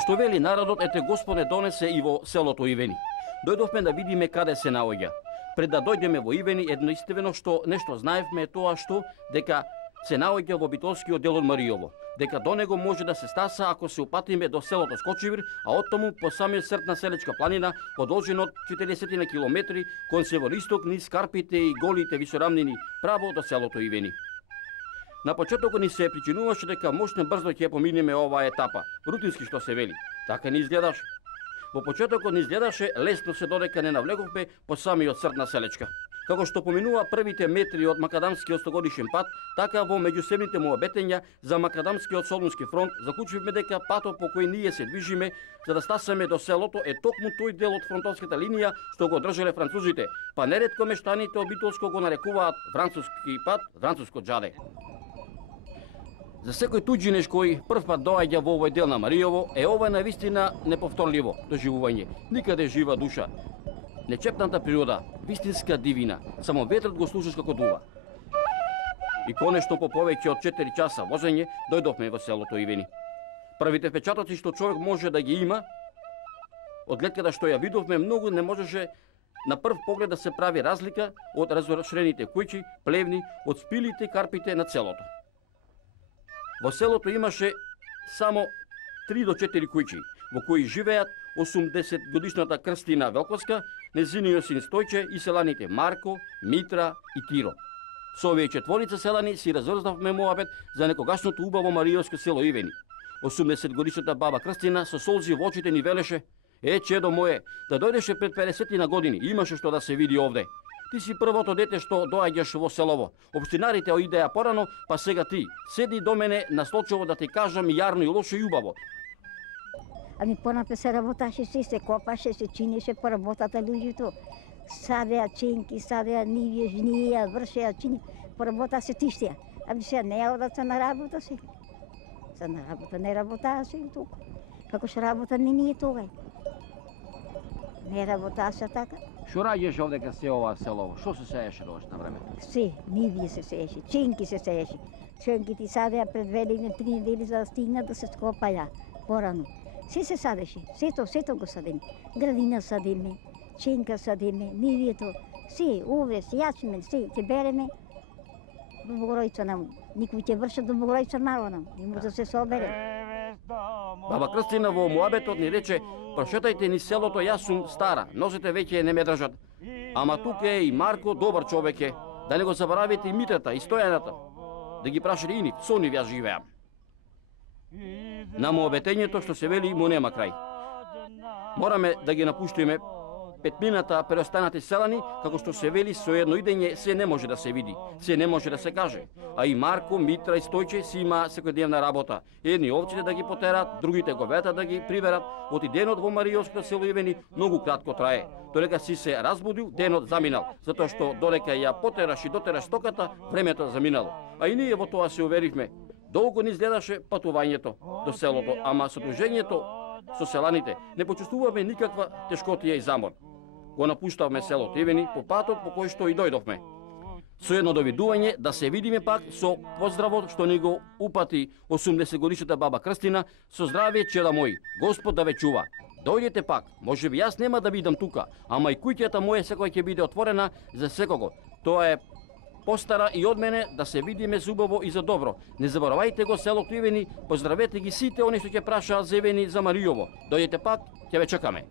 Што вели народот, ете Господе донесе и во селото Ивени. Дојдовме да видиме каде се наоѓа. Пред да дојдеме во Ивени, едноставено што нешто знаевме е тоа што дека се наоѓа во битолскиот дел од Маријово, дека до него може да се стаса ако се упатиме до селото Скочивир, а оттаму по самиот срт на Селечка планина, подолжина од 40 на километри, кон североисток низ Карпите и голите висорамнини, право до селото Ивени. На почетокот ни се причинуваше дека мощно брзо ќе поминеме оваа етапа, рутински што се вели. Така ни изгледаше. Во почетокот ни изгледаше лесно се додека не навлеговме по самиот срт на Селечка. Како што поминува првите метри од макадамскиот 100-годишен пат, така во меѓусебните му обетења за макадамскиот Солунски фронт заклучивме дека патот по кој ние се движиме за да стасаме до селото е токму тој дел од фронтовската линија што го држале французите, па неретко мештаните од Битолско го нарекуваат француски пат, француско џаде. За секој туѓинеш кој прв пат доаѓа во овој дел на Маријово, е ова навистина неповторливо доживување. Никаде жива душа. Нечепната природа, вистинска дивина, само ветрот го слушаш како дува. И конечно по повеќе од 4 часа возење дојдовме во селото Ивени. Првите впечатоци што човек може да ги има, од гледката што ја видовме, многу не можеше на прв поглед да се прави разлика од разрушените куќи, плевни, од спилите карпите на селото. Во селото имаше само 3 до 4 куќи, во кои живеат 80-годишната Крстина Велковска, незиниот син Стојче и селаните Марко, Митра и Тиро. Со овие четворица селани си разврзнавме моабет за некогашното убаво Маријовско село Ивени. 80-годишната баба Крстина со солзи во очите ни велеше: чедо мое, да дојдеше пред 50 на години, имаше што да се види овде. Ти си првото дете што доаѓаш во селово. Општинарите оидеа порано, па сега ти. Седи до мене на случајово да ти кажам јарно и лошо и убаво. Ами понапред се работаше, се копаше, се чинеше по работата луѓето. Садеа ченки, садеа нивје, жнија, вршеа, чини. По работа се тиштеа. Ами сега не ја одат се на работа се. Се на работа не работаа се тука. Како што работа не ни е тога. Не работаа се така. Што раѓаше овде кај се ова селово? Што се сееше тогаш на време? Се, нивје се сееше, ченки се сееше. Ченки ти садеа пред 2 недели, 3 недели за да стигнат да се скопаја порано. Се садеше, сето го садеме. Градина садеме, ченка садеме, нивието, се, овес, јачмен, се, ќе береме до Богоројца нам. Никој ќе вршат до Богоројца мало нам, не може да се собере. Баба Крстина во муабетот ни рече: прошетајте ни селото, јас сум стара, нозете веќе не ме држат. Ама тука е и Марко, добар човек е, да не го заборавите и Митрата, и Стојаната, да ги прашали и нив, со нив јас живеам. На муабетењето што се вели му нема крај. Мораме да ги напуштиме петмината преостанати селани, како што се вели со едно идење се не може да се види, се не може да се каже. А и Марко, Митра и Стојче си има секојдневна работа. Едни овците да ги потерат, другите говета да ги приберат. Оти денот во Маријовско село Ивени многу кратко трае. Додека си се разбудил, денот заминал, затоа што додека ја потераш и дотераш стоката, времето заминало. А и ние во тоа се уверивме. Долго ни изгледаше патувањето до селото, ама со дружењето со селаните не почувствуваме никаква тешкотија и замор. Го напуштавме селото Ивени по патот по кој што и дојдовме. Со едно довидување да се видиме пак, со поздравот што ни го упати 80-годишната баба Крстина, со здравие чеда мој, Господ да ве чува. Дојдете пак, може би јас нема да бидам тука, ама и куќата моја секој ќе биде отворена за секого. Тоа е постара и од мене да се видиме зубаво и за добро. Не заборавајте го селото Ивени, поздравете ги сите они што ќе прашаат за Ивени, за Маријово. Дојдете пак, ќе ве чекаме.